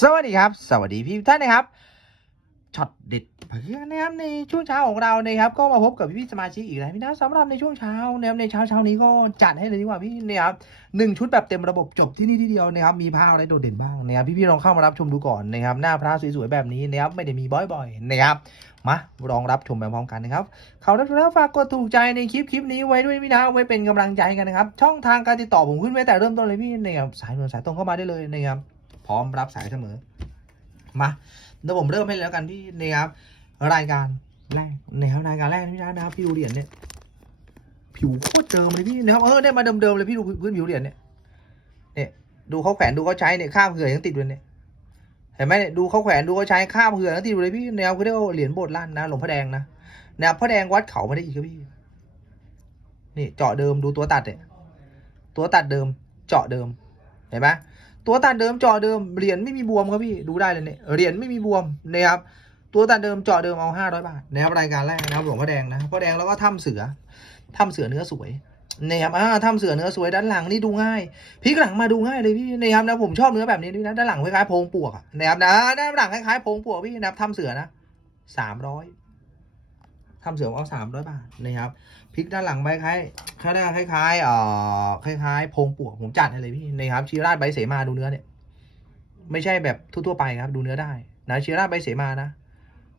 สวัสดีครับ สวัสดีพี่ท่านนะครับช็อตเด็ดเพื่อนนะครับในช่วงเช้าของเรานะครับก็มาพบกับพี่สมาชิกอีกแล้วพี่นะสำหรับในช่วงเช้านะครับในเช้าเช้านี้ก็จัดให้เลยดีกว่าพี่นะครับหนึ่งชุดแบบเต็มระบบจบที่นี่ที่เดียวนะครับมีผ้าอะไรโดดเด่นบ้างนะครับพี่ๆลองเข้ามารับชมดูก่อนนะครับหน้าพระสวยๆแบบนี้นะครับไม่ได้มีบ่อยๆนะครับมาลองรับชมไปพร้อมกันนะครับเขารับชมแล้วฝากกดถูกใจในคลิปคลิปนี้ไว้ด้วยพี่นะไว้เป็นกำลังใจกันนะครับช่องทางการติดต่อผมขึ้นไว้แต่เริ่มต้นเลยพี่นะครับสายด่วนสายตรงเข้ามาได้เลยนะครับ ร้อมรับสายเสมอ มาเดี๋ยวผมเริ่มให้แล้วกันพี่นะครับ รายการแรกนะครับรายการแรกนี่นะนะครับพี่ดูเหรียญเนี่ย ผิวโคตรเดิมเลยพี่นะครับเออเนี่ยมาเดิมๆเลยพี่ดูพื้นผิวเหรียญเนี่ยเนี่ยดูเขาแขวนดูเขาใช้เนี่ยข้ามเหือยังติดอยู่เนี่ยเห็นไหมเนี่ยดูเขาแขวนดูเขาใช้ข้ามเหือยังติดอยู่เลยพี่แนวเขาเรียกว่าเหรียญโบสถ์ล้านนะหลวงพ่อแดงนะแนวพ่อแดงวัดเขาไม่ได้อีกครับพี่นี่เจาะเดิมดูตัวตัดเนี่ยตัวตัดเดิม เจาะเดิมเห็นไหม ตัวตัดเดิมจาะเดิมเหรียญไม่มีบวมครับพี่ดูได้เลยเนี่ยเหรียญไม่มีบวมนะครับตัวตัดเดิมจาะเดิมเอาห้าร้อยบาทนะครับรายการแรกนะครับหลวงพ่อแดงนะพ่อแดงแล้วก็ถ้ำเสือถ้ำเสือเนื้อสวยนะครับอ่าถ้ำเสือเนื้อสวยด้านหลังนี่ดูง่ายพลิกหลังมาดูง่ายเลยพี่นะครับนะผมชอบเนื้อแบบนี้ด้วยนะด้านหลังคล้ายๆโพงปวกอะนะครับนะด้านหลังคล้ายๆโพงปวกพี่นะครับถ้ำเสือนะสามร้อย ถ้ำเสือเอาสามร้อยบาทนะครับพลิกด้านหลังไปคล้ายคล้ายคล้ายเอ่อคล้ายๆพงปวกผมจัดให้เลยพี่นะครับชีราชใบเสมาดูเนื้อเนี่ย ไม่ใช่แบบทั่วๆไปครับ ดูเนื้อได้นะเชียร่าใบเสมานะ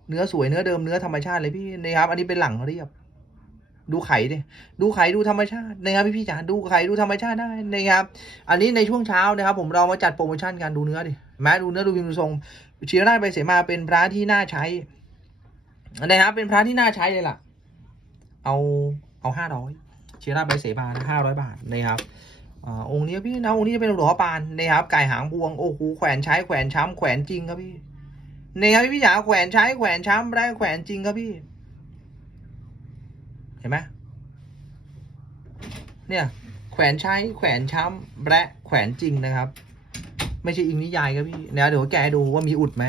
เนื้อสวยเนื้อเดิมเนื้อธรรมชาติเลยพี่นะครับ อันนี้เป็นหลังเรียบ ดูไข่ดิดูไข่ดูธรรมชาตินะครับพี่พี่จ๋าดูไข่ดูธรรมชาติได้นะครับ อันนี้ในช่วงเช้านะครับ ผมเรามาจัดโปรโมชั่นกันดูเนื้อดิแม้ดูเนื้อดูพิมพ์ดูทรงเชียร่าใบเสมาเป็นพระที่น่าใช้ นะครับเป็นพระที่น่าใช้เลยล่ะ เอาเอาห้าร้อยเชียร่าใบเสมานะห้าร้อยบาทนะครับอองค์นี้พี่นะองค์นี้จะเป็นหลวงพ่อปานนะครับไก่หางพวงโอ้โหแขวนใช้แขวนช้ำแขวนจริงครับพี่นะครับพี่จ๋าแขวนใช้แขวนช้ำได้แขวนจริงครับพี่ เห็นไหมเนี่ยแขวนใช้แขวนช้ำและแขวนจริงนะครับ ไม่ใช่อิงนิยายครับพี่นะเดี๋ยวแกดูว่ามีอุดไหม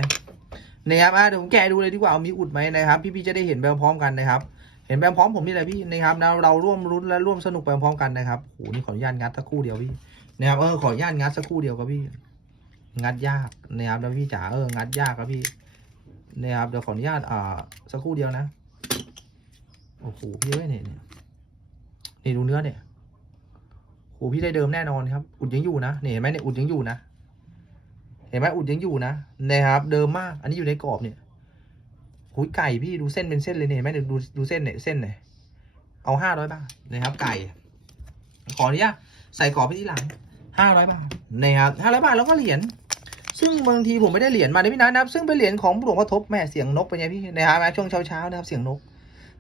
นะครับอะเดี๋ยวผมแกะดูเลยดีกว่าว่ามีอุดไหมนะครับ พี่ๆจะได้เห็นไปพร้อมกันนะครับ เห็นไปพร้อมผมนี่แหละพี่นะครับนะเราร่วมรุ้นและร่วมสนุกไปพร้อมกันนะครับโหนี่ขออนุญาตงัดสักครู่เดียวพี่นะครับเออขออนุญาตงัดสักครู่เดียวครับพี่ งัดยากนะครับแล้วพี่จ๋าเอองัดยากครับพี่นะครับเดี๋ยวขออนุญาตอ่าสักครู่เดียวนะโอ้โหพี่เอ้ยเนี่ยเนี่ยนี่ดูเนื้อเนี่ยโหพี่ได้เดิมแน่นอนครับ อุดยังอยู่นะเนี่ยเห็นไหมเนี่ยอุดยังอยู่นะ เห็นไหมอุดยังอยู่นะนะครับ เดิมมาก อันนี้อยู่ในกรอบเนี่ยหุยไก่พี่ดูเส้นเป็นเส้นเลยเนี่ยเห็นไหมดูดูเส้นเนี่ยเส้นเนี่ยเอาห้าร้อยบาทนะครับไก่ ขออนุญาตใส่กรอบไปที่หลังห้าร้อยบาทนะครับห้าร้อยบาทแล้วก็เหรียญซึ่งบางทีผมไม่ได้เหรียญมาด้วยพี่นะนะครับ ซึ่งเป็นเหรียญของหลวงพ่อทบแม่เสียงนกเป็นไงพี่นะครับช่วงเช้าเช้าๆนะครับเสียงนก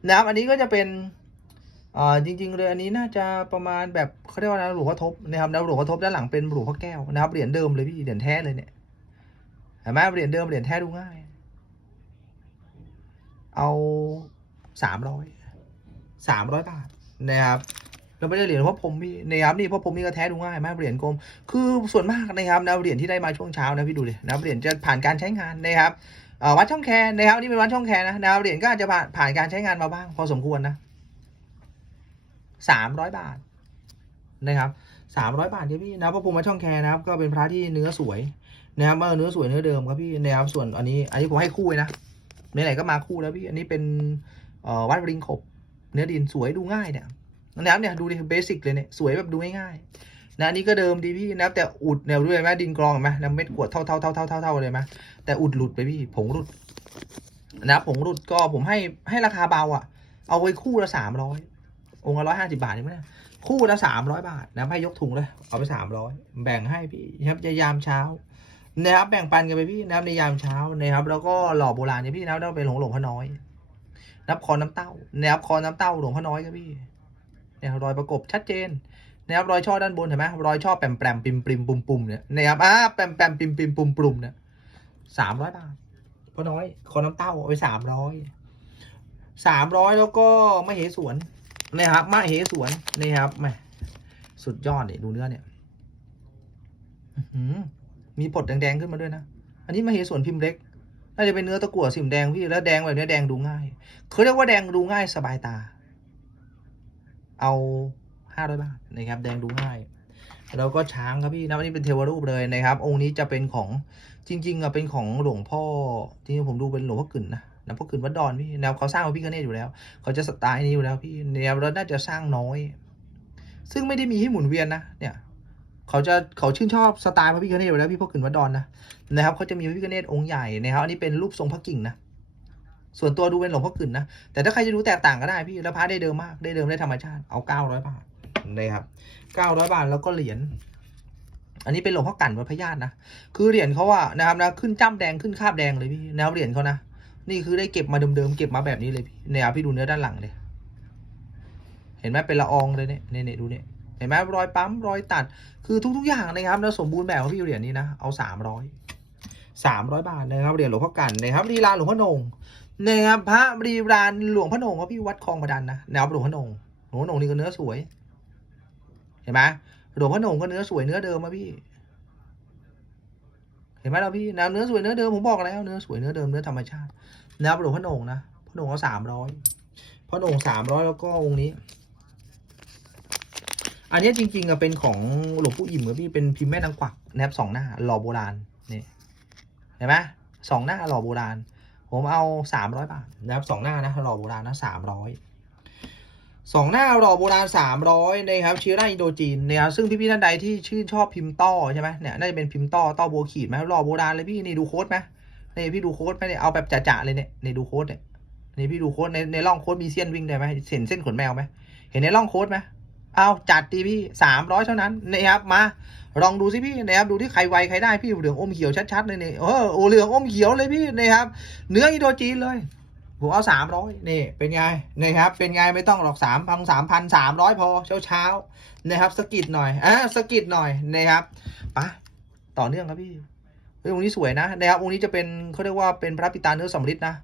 นะครับอันนี้ก็จะเป็นอ่อจริงๆเลยอันนี้น่าจะประมาณแบบเขาเรียกว่าอะหลวงพ่อทบนะครับแล้วหลวงพ่อทบด้านหลังเป็นหลวงพ่อแก้วนะครับเหรียญเดิมเลยพี่เหรียญแท้เลยเนี่ย เห็นไหมเหรียญเดิมเหรียญแท้ดูง่าย เอาสามร้อยสามร้อยบาทนะครับเราไม่ได้เหรียญเพราะผมพี่นะครับนี่เพราะผมนี่ก็แท้ดูง่ายมากเหรียญกลมคือส่วนมากนะครับนะเหรียญที่ได้มาช่วงเช้านะพี่ดูเลยนะเหรียญจะผ่านการใช้งานนะครับวัดช่องแคนะครับนี่เป็นวัดช่องแคนะนะครับเหรียญก็อาจจะผ่านผ่านการใช้งานมาบ้าง พอสมควรนะสามร้อยบาทนะครับสามร้อยบาทครับพี่นะพระพรหมวัดช่องแคนะครับ ก็เป็นพระที่เนื้อสวย นะครับเออเนื้อสวยเนื้อเดิมครับพี่นะครับส่วนอันนี้ อันนี้ผมให้คู่เลยนะไหนๆก็มาคู่แล้วพี่ อันนี้เป็นวัดริงขบ เนื้อดินสวยดูง่ายเนี่ยนะครับเนี่ยดูดิเบสิกเลยเนี่ยสวยแบบดูง่ายๆนะอันนี้ก็เดิมดีพี่นะครับแต่อุดแนวด้วยไหมดินกรองเห็นไหมแล้วเม็ดกวดเท่าเท่าเท่าเท่าเท่าเลยไหมแต่อุดหลุดไปพี่ผงหลุดนะผงหลุดก็ผมให้ให้ราคาเบาอะ เอาไว้คู่ละสามร้อยองค์ละร้อยห้าสิบาทนี่มั้ยคู่ละสามร้อยบาทนะให้ยกถุงเลยเอาไปสามร้อยแบ่งให้พี่ครับจะยามเช้า นะครับแบ่งปันกันไปพี่นะครับในยามเช้านะครับ แล้วก็หล่อโบราณเนี่ยพี่นะครับแล้วเป็นหลวงหลวงพ่อน้อยนับคอน้ำเต้านะครับคอน้ำเต้าหลวงพ่อน้อยครับพี่เนี่ยรอยประกบชัดเจนนะครับรอยช่อด้านบนเห็นไหมรอยช่อแปมแปมปิมปริมปุ่มปุ่มเนี่ยนะครับอ่าแปมแปมปิมปิมปุ่มปุ่มเนี่ยสามร้อยบาทพ่อน้อยคอน้ำเต้าเอาไปสามร้อยสามร้อยแล้วก็มะเหสวนนะครับมะเหสวนนี่ครับแมสุดยอดเนี่ยดูเนื้อเนี่ยอือ มีผดแดงๆขึ้นมาด้วยนะ อันนี้มาเหสวนพิมพ์เล็ก น่าจะเป็นเนื้อตะกั่วสิมแดงพี่ แล้วแดงแบบนี้แดงดูง่ายเขาเรียกว่าแดงดูง่ายสบายตา เอาห้าร้อยบาทนะครับ แดงดูง่าย แล้วก็ช้างครับพี่นะอันนี้เป็นเทวรูปเลยนะครับ องค์นี้จะเป็นของจริงๆอะเป็นของหลวงพ่อจริงๆผมดูเป็นหลวงพ่อกึ่นนะนะพ่อกึ่นวัดดอนพี่แนวเขาสร้างพระพิฆเนศอยู่แล้ว เขาจะสไตล์นี้อยู่แล้วพี่แนวเราน่าจะสร้างน้อย ซึ่งไม่ได้มีให้หมุนเวียนนะเนี่ย เขาจะเขาชื่นชอบสไตล์พระพิฆเนศอยู่แล้วพี่พ่อกึ่นวัดดอนนะนะครับเขาจะมีพระพิฆเนศองค์ใหญ่นะครับอันนี้เป็นรูปทรงพระกิ่งนะส่วนตัวดูเป็นหลวงพ่อกึ่นนะแต่ถ้าใครจะดูแตกต่างก็ได้พี่แล้วพระได้เดิมมากได้เดิมได้ธรรมชาติเอาเก้าร้อยบาทนะครับเก้าร้อยบาทแล้วก็เหรียญอันนี้เป็นหลวงพ่อกันวัดพญาตินะคือเหรียญเขาอะนะครับนะขึ้นจ้ำแดงขึ้นคาบแดงเลยพี่แนวเหรียญเขานะนี่คือได้เก็บมาเดิมๆเก็บมาแบบนี้เลยพี่เนี่ยพี่ดูเนื้อด้านหลังเลยเห็นไหมเป็นละอองเลยเนี่ยเนี่ยดูเนี่ย ห็นไหมรอยปั๊มรอยตัด คือทุก ๆ อย่างนะครับแล้วสมบูรณ์แบบของพี่เหรียญนี้นะ เอาสามร้อยสามร้อยบาทนะครับเหรียญหลวงพ่อกันนะครับลีลาหลวงพ่อโหนงนะครับพระบรีรานหลวงพระโหนงครับพี่วัดคลองประดันนะแนวหลวงพระโหนงหลวงพระโหนงนี่ก็เนื้อสวย เห็นไหมหลวงพระโหนงก็เนื้อสวยเนื้อเดิมมาพี่ เห็นไหมเราพี่แนวเนื้อสวยเนื้อเดิมผมบอกแล้วเนื้อสวยเนื้อเดิมเนื้อธรรมชาติแนวหลวงพระโหนงนะพระโหนงเอาสามร้อยพระโหนงสามร้อยแล้วก็องค์นี้ อันนี้จริงๆอะเป็นของหลวงปู่อิ่มครับพี่เป็นพิมพ์แม่นางกวักนะครับสองหน้าหล่อโบราณนี่เห็นไหมสองหน้าหล่อโบราณ ผมเอาสามร้อยบาทนะครับสองหน้านะหล่อโบราณนะสามร้อยสองหน้าหล่อโบราณสามร้อยนะครับชิราอินโดจีนนะครับซึ่งพี่ๆท่านใดที่ชื่นชอบพิมพ์ต้อใช่ไหมเนี่ยน่าจะเป็นพิมพ์ต้อต้อโบขีดไหมหล่อโบราณเลยพี่นี่ดูโค้ดไหมนี่พี่ดูโค้ดไหมเนี่ยเอาแบบจ่าๆเลยเนี่ยนี่ดูโค้ดเนี่ยนี่พี่ดูโค้ดในในร่องโค้ดมีเส้นวิ่งได้ไหมเห็นเส้นขนแมวไหมเห็นในร่องโค้ดไหม เอาจัดดีพี่สามร้อยเท่านั้นนะครับมาลองดูสิพี่นะครับดูที่ใครไวใครได้พี่เหลืองอมเขียวชัดๆเลยเนี่ยเออโอเหลืองอมเขียวเลยพี่นะครับเนื้ออินโดจีนเลยผมเอาสามร้อยนี่เป็นไงนะครับเป็นไงไม่ต้องหรอกสามพันสามพันสามร้อยพอเช้าเช้าๆนะครับสกิดหน่อยอะสกิดหน่อยนะครับไปต่อเนื่องครับพี่เฮ้ยองค์นี้สวยนะนะครับองค์นี้จะเป็นเขาเรียกว่าเป็นพระปิตาเนื้อสำริดนะ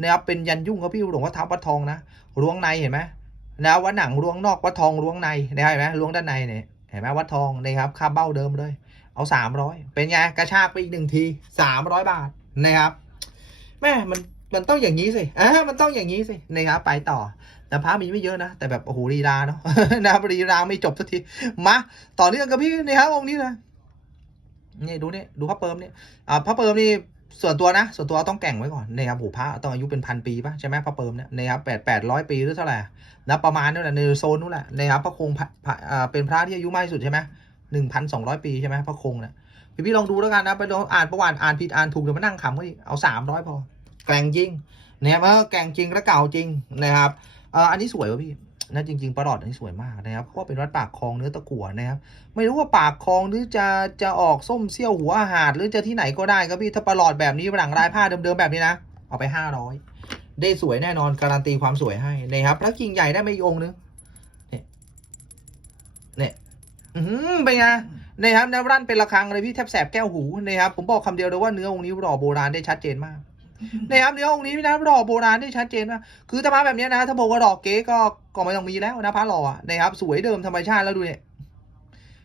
นะครับเป็นยันยุ่งครับพี่หลวงพ่อทับวัดทองนะล้วงในเห็นไหม นะวัดหนังล้วงนอกวัดทองล้วงในนะครับเห็นไหมล้วงด้านในเนี่ยเห็นไหมวัดทองนะครับค่าเบ้าเดิมเลย เอาสามร้อยเป็นไงกระชากไปอีกหนึ่งทีสามร้อยบาทนะครับแม่มันมันต้องอย่างนี้สิอ่ามันต้องอย่างนี้สินะครับไปต่อ แต่พระมีไม่เยอะนะ แต่แบบโอ้โหรีลาเนาะนะรับรีลาไม่จบสักที มาต่อเนื่องกับพี่นะครับองค์นี้เลยนี่ดูนี่ดูพระเปิมนี่อ่าพระเปิมนี่ ส่วนตัวนะ ส่วนตัวต้องแก่งไว้ก่อนนะครับโหพระต้องอายุเป็นพันปีป่ะใช่ไหมพระเปิมเนี่ยนะครับแปดแปดร้อยปีหรือเท่าไหร่นะประมาณนั่นแหละในโซนนู้นแหละนะครับพระคงพระเป็นพระที่อายุมากที่สุดใช่ไหมหนึ่งพันสองร้อยปีใช่ไหมพระคงเนี่ยพี่พี่ลองดูแล้วกันนะไปลองอ่านประวัติอ่านผิดอ่านถูกเดี๋ยวมานั่งขำก็อีกเอาสามร้อยพอแก่งจริงนะครับเออแก่งจริงและเก่าจริงนะครับเอออันนี้สวยวะพี่ นะจริงๆประหลอดนี้สวยมากนะครับเพราะว่าเป็นวัดปากคลองเนื้อตะกั่วนะครับ ไม่รู้ว่าปากคลองหรือจะจะออกส้มเซี่ยวหัวอาหารหรือจะที่ไหนก็ได้ครับพี่ถ้าประหลอดแบบนี้หลังลายผ้าเดิมๆแบบนี้นะเอาไปห้าร้อยได้สวยแน่นอนการันตีความสวยให้นะครับแล้วกิ่งใหญ่ได้ไมาอีกองค์นึงเนี่ยเนี่ยอือเป็นไงนะครับนวรั่นเป็นระฆังเลยพี่แทบแสบแก้วหูนะครับผมบอกคำเดียวเลยว่าเนื้อองค์นี้หล่อโบราณได้ชัดเจนมาก นะครับเนื้อองค์นี้นะหล่อโบราณได้ชัดเจนมากคือถ้าพระแบบนี้นะ ถ้าบอกว่าหล่อเก๊ก็ก็ไม่ต้องมีแล้วนะพระหล่อนะครับสวยเดิมธรรมชาติแล้วดูเนี่ย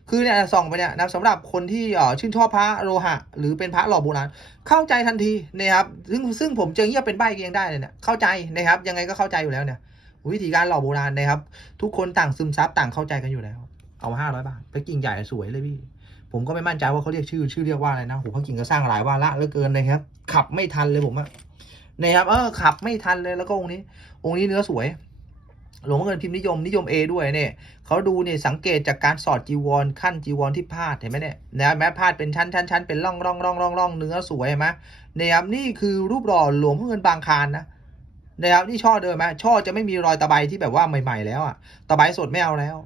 คือเนี่ยส่องไปเนี่ยนะสำหรับคนที่ชื่นชอบพระโลหะ หรือเป็นพระหล่อโบราณเข้าใจทันทีนะครับซึ่งซึ่งผมเจอเงียบเป็นใบเองได้เลยเนี่ยเข้าใจนะครับ ยังไงก็เข้าใจอยู่แล้วเนี่ยวิธีการหล่อโบราณนะครับ ทุกคนต่างซึมซับต่างเข้าใจกันอยู่แล้ว เอาห้าร้อยบาทพระกิ่งใหญ่สวยเลยพี่ ผมก็ไม่มั่นใจว่าเขาเรียกชื่อชื่อเรียกว่าอะไรนะโหพระกิ่งก็สร้างหลายวาระเหลือเกินนะครับ ขับไม่ทันเลยผมอะนะครับเออขับไม่ทันเลยแล้วก็องค์นี้ องค์นี้เนื้อสวย หลวงพ่อเงินพิมพ์นิยมนิยม A ด้วยเนี่ยเขาดูเนี่ยสังเกตจากการสอดจีวรขั้นจีวรที่พาดเห็นไหมเนี่ยนะแม้พาดเป็นชั้นชั้นชั้นเป็นร่องร่องร่องร่องร่องเนื้อสวยเห็นไหมเนี่ยครับนี่คือรูปหล่อหลวงพ่อเงินบางคารนะนะครับนี่ช่อเดิมไหมช่อจะไม่มีรอยตะไบที่แบบว่าใหม่ ๆ แล้วอะตะไบสดไม่เอาแล้ว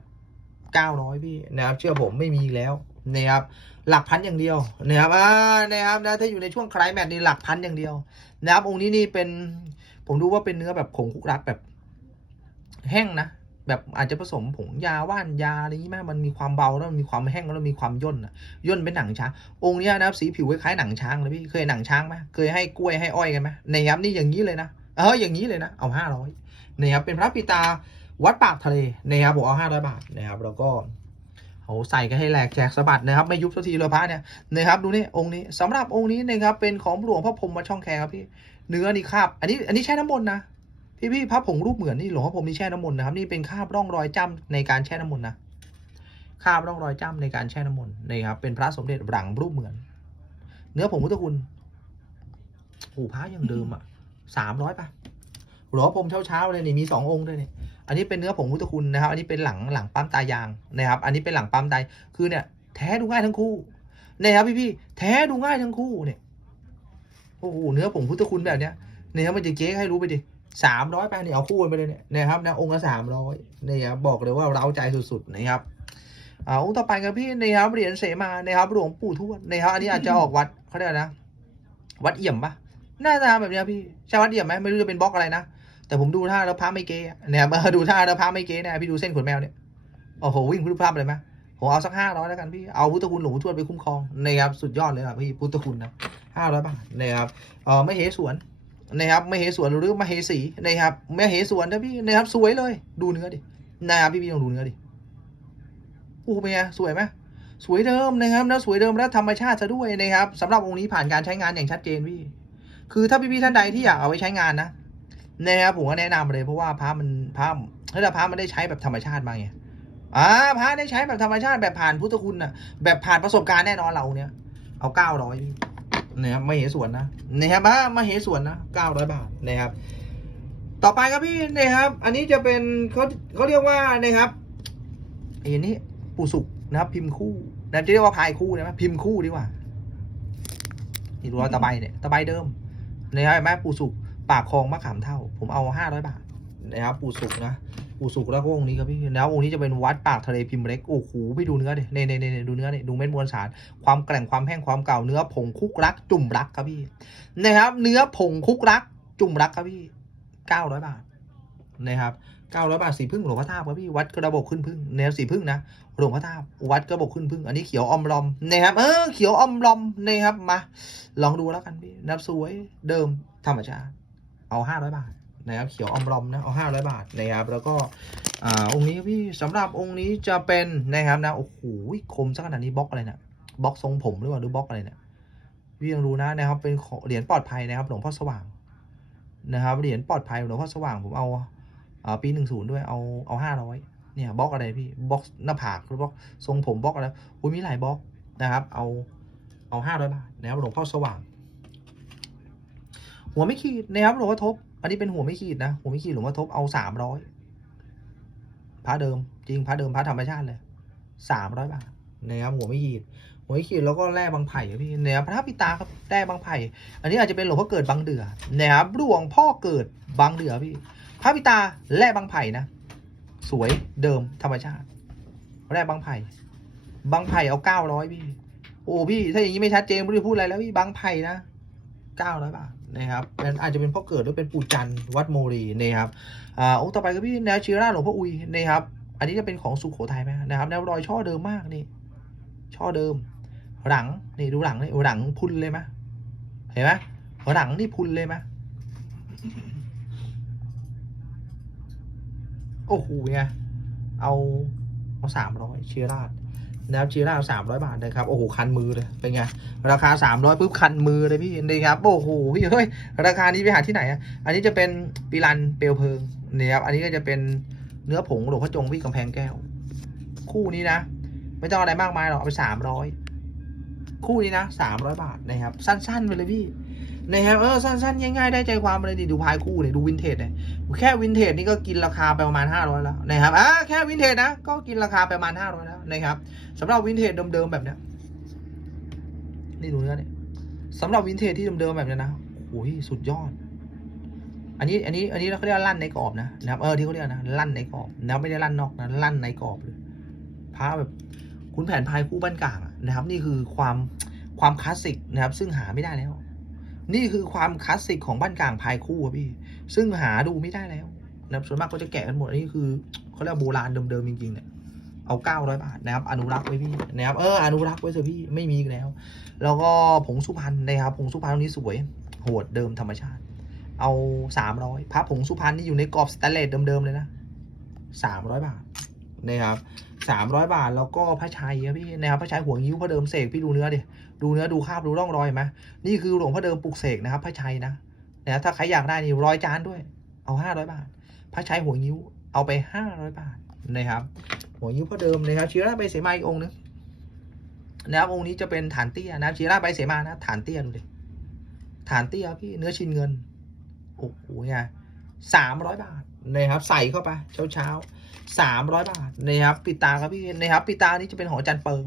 เก้าร้อยพี่นะครับเชื่อผมไม่มีแล้ว นะครับหลักพันอย่างเดียวนะครับอ่านะครับนะถ้าอยู่ในช่วงไคลายแมทนี่หลักพันอย่างเดียวนะครับองค์นี้นี่เป็นผมดูว่าเป็นเนื้อแบบผงคุกรักแบบ แห้งนะแบบอาจจะผสมผงยาว่านยาอะไรนี้ไหมมันมีความเบาแล้วมันมีความแห้งแล้วมีความย่นอะย่นเป็นหนังช้าง องค์นี้นะครับสีผิวคล้ายหนังช้างเลยพี่เคยหนังช้างไหมเคยให้กล้วยให้อ้อยกันไหมในยับนี่อย่างนี้เลยนะเอออย่างนี้เลยนะเอาห้าร้อยนะครับเป็นพระปิตาวัดปากทะเลนะครับผมเอาห้าร้อยบาทนะครับแล้วก็ อาใส่กันให้แหลกแจกสะบัดนะครับ ไม่ยุบสักทีเลยพระเนี่ยนะครับดูนี่องค์นี้สำหรับองค์นี้นะครับเป็นของหลวงพ่อพรหมวช่องแคร์ครับพี่เนื้อนี่คราบอันนี้อันนี้ใช้น้ำมนต์นะพี่พี่พระผงรูปเหมือนนี่หลวงพ่อผมนี่แช่น้ำมนต์นะครับนี่เป็นคราบร่องรอยจ้ำในการแช่น้ำมนต์นะคราบร่องรอยจ้ำในการแช่น้ำมนต์นะครับเป็นพระสมเด็จหลังรูปเหมือน เนื้อผงพุทธคุณโอ้พระยังเดิมอะสามร้อยป่ะหลวงพ่อพรมเช้าๆเลยนี่มีสององค์ด้วยเนี่ย อันนี้เป็นเนื้อผงพุทธคุณนะครับ อันนี้เป็นหลังหลังปั๊มตายางนะครับ อันนี้เป็นหลังปั๊มไดคือเนี่ยแท้ดูง่ายทั้งคู่นะครับพี่พี่ๆแท้ดูง่ายทั้งคู่เนี่ยโอ้โหเนื้อผงพุทธคุณแบบเนี้ยเนี่ยมันจะเก๊ให้รู้ไปดิสามร้อยไปเนี่ยเอาคู่กันไปเลยเนี่ยนะครับนะองค์ละสามร้อยนะครับบอกเลยว่าเราใจสุดๆนะครับอ่าองค์ต่อไปครับพี่นะครับเหรียญเสมานะครับหลวงปู่ทวดนะครับอันนี้อาจจะออกวัดเขาเรียกนะ วัดเอี่ยมปะหน้าตาแบบเนี้ยพี่ใช่วัดเอี่ยมไหมไม่รู้จะเป็นบล็อกอะไรนะ แต่ผมดูท่าแล้วพระไม่เก๊อะเนี่ยมาดูท่าแล้วพระไม่เก๊เนี่ยพี่ดูเส้นขนแมวเนี่ยโอ้โหวิ่งพลุบพลับเลยไหมผมเอาสักห้าร้อยแล้วกันพี่เอาพุทธคุณหลวงปู่ทวดไปคุ้มครองนะครับสุดยอดเลยครับพี่พุทธคุณนะห้าร้อยบาทนะครับเออไม่เหสวนนะครับไม่เหสวนหรือม่เหสีนะครับไม่เหสวนนะพี่นะครับสวยเลย ดูเนื้อดินะครับพี่พี่ลองดูเนื้อดิโอ้เป็นไงสวยไหมสวยเดิมนะครับแล้วสวยเดิมแล้วธรรมชาติซะด้วยนะครับสำหรับองค์นี้ผ่านการใช้งานอย่างชัดเจนพี่ คือถ้าพี่ๆท่านใดที่อยากเอาไว้ใช้งานนะ นะครับผมก็แนะนำเลยเพราะว่าพระมันพระถ้าพระมันได้ใช้แบบธรรมชาติมาไงอ่าพระได้ใช้แบบธรรมชาติแบบผ่านพุทธคุณนะแบบผ่านประสบการณ์แน่นอนเราเนี่ย เอาเก้าร้อยนะครับมาเหสวนนะนะครับมามาเหสวนนะเก้าร้อยบาทนะครับ ต่อไปครับพี่นะครับ อันนี้จะเป็นเขาเขาเรียกว่านะครับไอ้นี่ปู่สุกนะครับ พิมพ์คู่นะจะเรียกว่าพายคู่นะพิมพ์คู่ดีกว่านี่ดูรอยตะไบเนี่ยตะไบเดิมนะครับเห็นไหมปูสุก ปากคลองมะขามเท่า ผมเอาห้าร้อยบาทนะครับปู่สุกนะปู่สุกแล้วก็องค์นี้ครับพี่แล้วองค์นี้จะเป็นวัดปากทะเลพิมพ์เล็กโอ้โหพี่ดูเนื้อดิเน่เน่เน่ดูเนื้อดิดูเม็ดมวลสาร ความแกร่งความแห้งความเก่าเนื้อผงคุกรัก จุ่มรักครับพี่นะครับ เนื้อผงคุกรัก จุ่มรักครับพี่เก้าร้อยบาทนะครับเก้าร้อยบาทสีพึ่งหลวงพระธาตุครับพี่วัดกระบอกขึ้นพึ่งแนวสีพึ่งนะหลวงพระธาตุวัดกระบอกขึ้นพึ่งอันนี้เขียวอมลอมนะครับเออเขียวอมลอมนะครับมาลองดูแล้วกันพี่นับสวยเดิมธรรมชาติ เอาห้าร้อยบาทนะครับเขียวอมลอมนะเอาห้าร้อยบาทนะครับแล้วก็อ่าองค์นี้พี่สำหรับองค์นี้จะเป็นนะครับนะโอ้โหคมสักขนาดนี้บล็อกอะไรเนะบล็อกทรงผมหรือเปล่าหรือบล็อกอะไรเนี่ยพี่ยังรู้นะนะครับเป็นเหรียญปลอดภัยนะครับหลวงพ่อสว่างนะครับเหรียญปลอดภัยหลวงพ่อสว่างผมเอาอ่าปีหนึ่งศูนย์ด้วยเอาเอาห้าร้อยเนี่ยบล็อกอะไรพี่บล็อกหน้าผากหรือบล็อกทรงผมบล็อกอะไรอุ้ยมีหลายบล็อกนะครับเอาเอาห้าร้อยบาทนะครับหลวงพ่อสว่าง หัวไม่ขีดนะครับหลวงพ่อทบ อันนี้เป็นหัวไม่ขีดนะ หัวไม่ขีดหลวงพ่อทบเอาสามร้อยพระเดิม จริงพระเดิมพระธรรมชาติเลยสามร้อยบาทนะครับหัวไม่ขีด หัวไม่ขีดแล้วก็แร่บางไผ่พี่นะครับพระปิตาครับแร่บางไผ่ อันนี้อาจจะเป็นหลวงพ่อเกิดบางเดือนะครับหลวงพ่อเกิดบางเดือพี่ พระปิตาแร่บางไผ่นะ สวยเดิมธรรมชาติ แรกบางไผ่ บางไผ่เอาเก้าร้อยพี่ โอ้พี่ ถ้าอย่างนี้ไม่ชัดเจนไม่รู้จะพูดอะไรแล้วพี่บางไผ่นะเก้าร้อยบาท นะครับเป็นอาจจะเป็นพ่อเกิดหรือเป็นปู่จันวัดโมรีนะครับอ่าองค์ต่อไปก็พี่แนวชีราหลวงพ่ออุยนะครับอันนี้จะเป็นของสุโขทัยไหมนะครับแนวรอยช่อเดิมมากนี่ช่อเดิม หลังนี่ดูหลังนี่หลังพุนเลยไหมเห็นไหมหลังนี่พุนเลยไหมโอ้โหไงเอาเอาสามร้อยเชียราด นะครับชียราสามร้อยบาทนะครับโอ้โหคันมือเลยเป็นไงราคาสามร้อยปุ๊บคันมือเลยพี่นี่ครับโอ้โหพี่เฮ้ยราคานี้ไปหาที่ไหนอะอันนี้จะเป็นปีรันเปลวเพลิงนี่ครับอันนี้ก็จะเป็นเนื้อผงหลวงพ่อจงพี่กำแพงแก้ว คู่นี้นะ ไม่ต้องอะไรมากมายหรอกเอาไปสามร้อยคู่นี้นะสามร้อยบาทนะครับ สั้น ๆ ไปเลยพี่ นะครับเออสั้นๆ ง่ายๆ ได้ใจความไปเลยดิดูพายคู่เนี่ยดูวินเทจเนี่ยแค่วินเทจนี่ก็กินราคาไปประมาณ 500 แล้วนะครับอ่าแค่วินเทจนะก็กินราคาไปประมาณ 500 แล้วนะครับสำหรับวินเทจเดิมๆแบบเนี้ยนี่ดูเนื้อเนี่ยสำหรับวินเทจที่เดิมๆแบบเนี้ยนะโอ้ยสุดยอด อันนี้อันนี้อันนี้เขาเรียกว่าลั่นในกรอบนะนะครับเออที่เขาเรียกนะลั่นในกรอบนะไม่ได้ลั่นนอกนะลั่นในกรอบเลยพาแบบคุณแผนพายคู่บ้านกลางนะครับ นี่คือความความคลาสสิกนะครับ ซึ่งหาไม่ได้แล้ว นี่คือความคลาสสิกของบ้านกลางพายคู่ครับพี่ ซึ่งหาดูไม่ได้แล้วนะครับส่วนมากก็จะแกะกันหมดอันนี้คือเขาเรียกว่าโบราณเดิมๆจริงๆเนี่ยเอาเก้าร้อยบาทนะครับอนุรักษ์ไว้พี่นะครับเอออนุรักษ์ไว้เถอะพี่ไม่มีแล้ว แล้วก็ผงสุพรรณนะครับผงสุพรรณตรงนี้สวยโหดเดิมธรรมชาติ เอาสามร้อยพระผงสุพรรณนี่อยู่ในกรอบสแตนเลสเดิมๆเลยนะสามร้อยบาท นะครับสามร้อยบาทแล้วก็พระชัยครับพี่นะครับพระชัยหัวงิ้วพระเดิมเสกพี่ดูเนื้อดิดูเนื้อดูคราบดูร่องรอยไหมนี่คือหลวงพ่อเดิมปลุกเสกนะครับพระชัยนะนะถ้าใครอยากได้นี่ร้อยจานด้วย เอาห้าร้อยบาทพระใช้หัวงิ้วเอาไปห้าร้อยบาทนะครับหัวยิ้วพ่อเดิมนะครับชีราใบเสมาอีกองค์นึงนะครับองค์นี้จะเป็นฐานเตี้ยนะครับชีราใบเสมานะฐานเตี้ยดูดิฐานเตี้ยพี่เนื้อชินเงินโอ้โหเนี่ยสามร้อยบาทนะครับใส่เข้าไปเช้าเช้า สามร้อยบาทนะครับปิดตาครับพี่นะครับปิดตานี้จะเป็นของอจันเปิง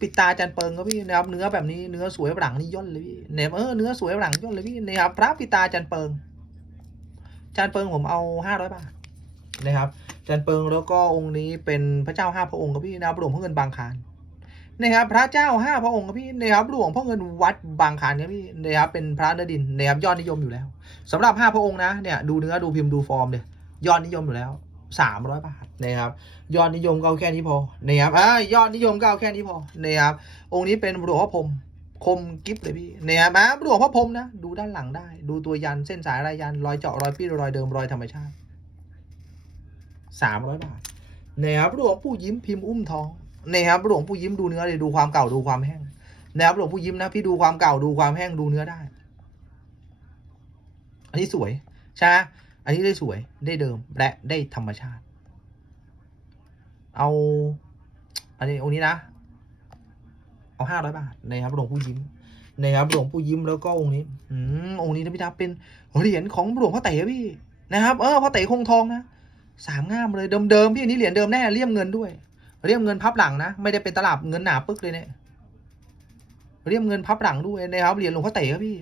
ปิดตาจันเปิงครับพี่นะครับเนื้อแบบนี้เนื้อสวยหลังนี่ย่นเลยพี่เนี่ยเออเนื้อสวยหลังย่นเลยพี่นะครับพระปิดตาจันเปิง จันเปิงผมเอาห้าร้อยบาทนะครับจันเปิงแล้วก็องค์นี้เป็นพระเจ้าห้าพระองค์ครับพี่นะครับหลวงพ่อเงินบางคารนะครับพระเจ้าห้าพระองค์ครับพี่นะครับหลวงพ่อเงินวัดบางคารครับพี่นะครับเป็นพระเนื้อดินนะครับยอดนิยมอยู่แล้วสำหรับห้าพระองค์นะเนี่ยดูเนื้อดูพิมพ์ดูฟอร์มเลยยอดนิยมอยู่แล้ว สามร้อยบาทนะครับยอดนิยมก็เอาแค่นี้พอนะครับอ่ายอดนิยมก็เอาแค่นี้พอนะครับองค์นี้เป็นหลวงพ่อพรมคมกิฟเลยพี่นะครับอะหลวงพ่อพรมนะดูด้านหลังได้ ดูตัวยันเส้นสายลายยันรอยเจาะรอยปี้รอยเดิมรอยธรรมชาติสามร้อยบาทนะครับหลวงปู่ยิ้มพิมพ์อุ้มทองนะครับหลวงปู่ยิ้มดูเนื้อเลยดูความเก่าดูความแห้งนะครับหลวงปู่ยิ้มนะพี่ดูความเก่าดูความแห้งดูเนื้อได้ อันนี้สวยใช่ไหม อันนี้ได้สวยได้เดิมและได้ธรรมชาติ เอา อันนี้องค์นี้นะ เอาห้าร้อยบาทนะครับหลวงปู่ยิ้มนะครับหลวงปู่ยิ้มแล้วก็องค์นี้ อืมองค์นี้นะพี่ทับเป็นเหรียญของหลวงพ่อเต๋อพี่นะครับ เออพ่อเต๋อคงทองนะสามงามเลยเดิมๆพี่อันนี้เหรียญเดิมแน่เลี่ยมเงินด้วยเลี่ยมเงินพับหลังนะไม่ได้เป็นตลับเงินหนาปึ๊กเลยเนี่ยเลี่ยมเงินพับหลังด้วยนะครับเหรียญหลวงพ่อเต๋อพี่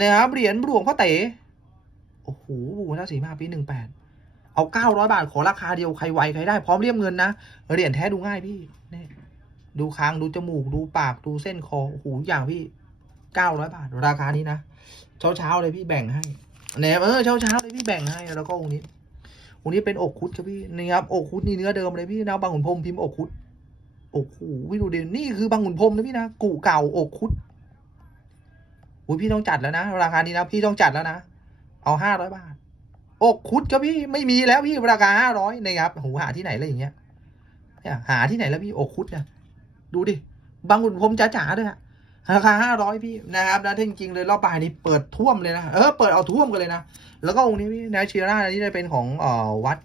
นะครับเหรียญหลวงพ่อเต๋อ โอ้โหวันละสี่ห้าปีหนึ่งแปดเอาเก้าร้อยบาทขอราคาเดียวใครไวใครได้พร้อมเรียมเงินนะเหรียญแท้ดูง่ายพี่นี่ดูคางดูจมูกดูปากดูเส้นคอโอ้โหอย่างพี่เก้าร้อยบาท ราคานี้นะเช้าเช้าๆเลยพี่แบ่งให้เนี่ยเออเช้าเช้าๆเลยพี่แบ่งให้แล้วก็องค์นี้องค์นี้เป็นอกคุดครับพี่นี่ครับอกคุดนี่เนื้อเดิมเลยพี่นะบางขุนพรมพิมพ์อกคุดโอ้โหพี่ดูดินี่คือบางขุนพรมนะพี่นะกู่เก่าอกคุดอุ้ยพี่ต้องจัดแล้วนะ ราคานี้นะพี่ต้องจัดแล้วนะ เอาห้าร้อยบาท อกคุดก็พี่ไม่มีแล้วพี่ราคาห้าร้อยนะครับโหหาที่ไหนแล้วอย่างเงี้ยเนี่ยหาที่ไหนแล้วพี่อกคุดเนี่ยดูดิบางขุนพรหมจ๋าๆด้วยฮะราคาห้าร้อยพี่นะครับนะจริงๆเลยรอบปลายนี้เปิดท่วมเลยนะเออเปิดเอาท่วมกันเลยนะแล้วก็องค์นี้พี่นะชีราชอันนี้จะเป็นของเอ่อวัด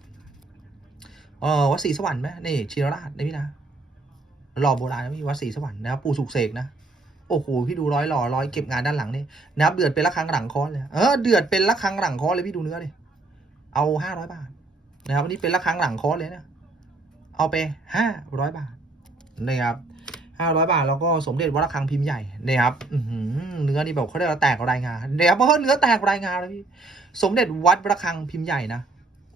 เอ่อวัดศรีสวรรค์ไหมนี่ชีราชนี่พี่นะหล่อโบราณนะพี่วัดศรีสวรรค์นะครับปู่สุกเสกนะ โอ้โหพี่ดูร้อยหล่อร้อยเก็บงานด้านหลังนี่นะครับเดือดเป็นละครั้งหลังคอเลยเออเดือดเป็นละครั้งหลังคอเลยพี่ดูเนื้อดิเอาห้าร้อยบาทนะครับอันนี้เป็นละครั้งหลังคอเลยนะเอาไปห้าร้อยบาทนะครับห้าร้อยบาทแล้วก็สมเด็จวัดระฆังพิมพ์ใหญ่นะครับเนื้อนี่แบบเขาเรียกว่าแตกรายงานนะครับเพราะเนื้อแตกรายงานเลยพี่สมเด็จวัดระฆังพิมพ์ใหญ่นะ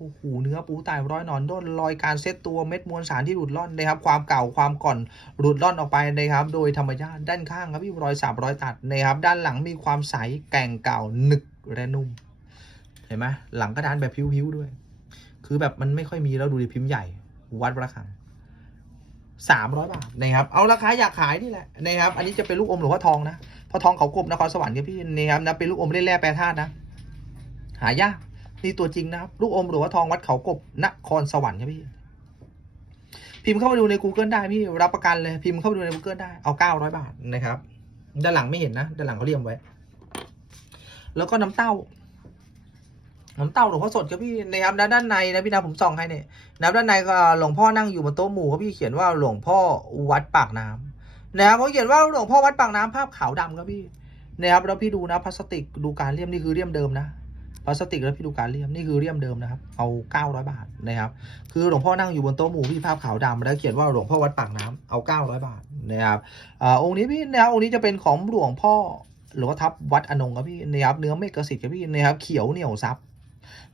อ้โหเนื้อปูตายร้อยนอนด้นรอยการเซตตัวเม็ดมวลสารที่หลุดล่อนนะครับ ความเก่าความก่อนหลุดล่อนออกไปนะครับ โดยธรรมชาติด้านข้างครับพี่รอยสับรอยตัดนะครับ ด้านหลังมีความใสแก่งเก่าหนึกและนุ่ม เห็นไหมหลังกระดานแบบพิ้วๆด้วย คือแบบมันไม่ค่อยมีแล้วดูดิพิมพ์ใหญ่วัดระฆังสามร้อยบาทนะครับ เอาราคาอยากขายนี่แหละนะครับ อันนี้จะเป็นลูกอมหลวงพ่อทองนะพ่อทองเขากบนครสวรรค์ครับพี่นะครับนะเป็นลูกอมเล่นแร่แปรธาตุนะ หายาก นี่ตัวจริงนะครับ ลูกอมหลวงพ่อทองวัดเขากบนครสวรรค์ครับพี่ พิมพ์เข้ามาดูใน Google ได้พี่รับประกันเลยพิมพ์เข้ามาดูใน Google ได้เอาเก้าร้อยบาทนะครับ ด้านหลังไม่เห็นนะ ด้านหลังเขาเรียมไว้ แล้วก็น้ำเต้า น้ำเต้าหลวงพ่อสดครับพี่นะครับด้านด้านในนะพี่นะผมส่องให้เนี่ยนะครับด้านในก็หลวงพ่อนั่งอยู่บนโต๊ะหมู่ครับพี่เขียนว่าหลวงพ่อวัดปากน้ำนะครับเขาเขียนว่าหลวงพ่อวัดปากน้ำภาพขาวดำครับพี่นะครับแล้วพี่ดูนะพลาสติกดูการเลี่ยมนี่คือเลี่ยมเดิมนะ พลาสติกแล้วพี่ดูการเลี่ยมนี่คือเลี่ยมเดิมนะครับ เอาเก้าร้อยบาทนะครับ คือหลวงพ่อนั่งอยู่บนโต๊ะหมู่พี่ภาพขาวดำแล้วเขียนว่าหลวงพ่อวัดปากน้ำเอาเก้าร้อยบาทนะครับอองค์นี้พี่นะครับองค์นี้จะเป็นของหลวงพ่อหลวงพ่อทับวัดอนงครับพี่นะครับเนื้อเมฆสิทธิ์ครับพี่นะครับเขียวเหนียวซับ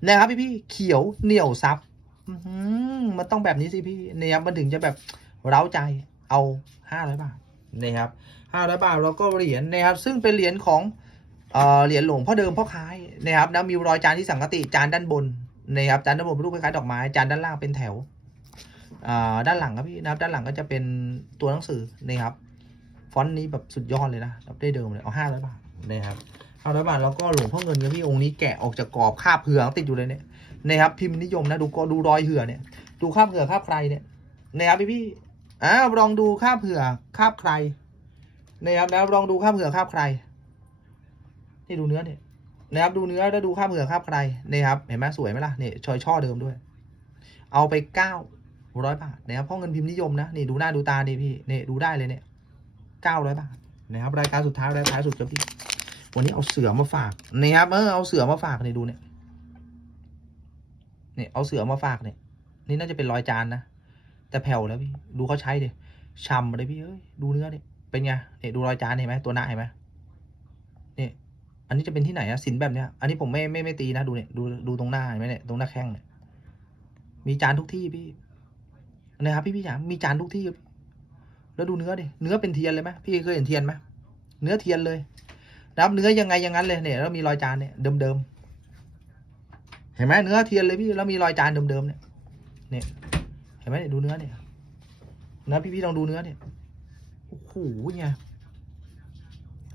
นะครับพี่พี่เขียวเหนียวซับมันต้องแบบนี้สิพี่นะครับมันถึงจะแบบเร้าใจเอาห้าร้อยบาทนะครับห้าร้อยบาทแล้วก็เหรียญนะครับซึ่งเป็นเหรียญของ เหรียญหลวงพ่อเดิมพ่อคล้ายนะครับนะมีรอยจานที่สังกติจานด้านบนนะครับจานด้านบนเป็นรูปคล้ายๆดอกไม้จานด้านล่างเป็นแถวด้านหลังครับพี่นะครับด้านหลังก็จะเป็นตัวหนังสือนะครับฟอนต์นี้แบบสุดยอดเลยนะได้เดิมเลยเอาห้าร้อยบาทนะครับเอาร้อยบาทแล้วก็หลวงพ่อเงินครับพี่องค์นี้แกะออกจากกรอบคาบเหือติดอยู่เลยเนี่ยนะครับพิมพ์นิยมนะดูก็ดูรอยเหือเนี่ยดูคาบเหือคาบใครเนี่ยนะครับพี่พี่อ้าวลองดูคาบเหือคาบใครนะครับแล้วลองดูคาบเหือคาบใคร นี่ดูเนื้อเนี่ยนะครับดูเนื้อแล้วดูคาบเหือคาบใครนี่ครับเห็นไหมสวยไหมล่ะนี่ชอยช่อเดิมด้วย เอาไปเก้าร้อยบาทนะครับเพราะเงินพิมพ์นิยมนะนี่ดูหน้าดูตาดิพี่นี่ดูได้เลยเนี่ยเก้าร้อยบาทนะครับรายการสุดท้ายรายการท้ายสุดครับพี่วันนี้เอาเสือมาฝากนะครับเออเอาเสือมาฝากนี่ดูเนี่ยเนี่ยเอาเสือมาฝากเนี่ย นี่น่าจะเป็นรอยจานนะแต่แผ่วแล้วพี่ดูเขาใช้ดิช่ำเลยพี่เอ้ยดูเนื้อดิเป็นไงเนี่ยดูรอยจานเห็นไหมตัวหน้าเห็นไหม อันนี้จะเป็นที่ไหนอะสินแบบเนี้ย อันนี้ผมไม่ไม่ไม่ตีนะดูเนี่ยดูดูตรงหน้าเห็นไหมเนี่ยตรงหน้าแข้งเนี่ยมีจานทุกที่พี่นะครับพี่พี่จ๋ามีจานทุกที่แล้วดูเนื้อดิเนื้อเป็นเทียนเลยไหมพี่เคยเห็นเทียนไหมเนื้อเทียนเลยนะครับเนื้อยังไงอย่างนั้นเลยเนี่ยแล้วมีรอยจานเนี่ยเดิมๆเห็นไหมเนื้อเทียนเลยพี่แล้วมีรอยจานเดิมๆเนี่ยเนี่ยเห็นไหมเนี่ยดูเนื้อเนี่ยนะพี่พี่ลองดูเนื้อเนี่ยโอ้โหเนี่ย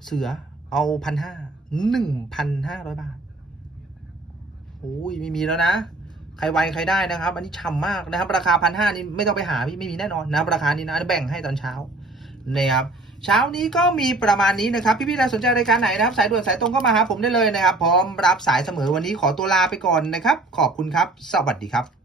เสือ เอาพันห้าหนึ่งพันห้าร้อยบาทโอ้ยไม่มีแล้วนะ ใครไวใครได้นะครับ อันนี้ฉ่ำมากนะครับ ราคาพันห้านี่ไม่ต้องไปหาพี่ไม่มีแน่นอนนะราคานี้นะแบ่งให้ตอนเช้านะครับเช้านี้ก็มีประมาณนี้นะครับ พี่ๆท่านสนใจรายการไหนนะครับ สายด่วนสายตรงก็มาหาผมได้เลยนะครับ พร้อมรับสายเสมอวันนี้ขอตัวลาไปก่อนนะครับ ขอบคุณครับ สวัสดีครับ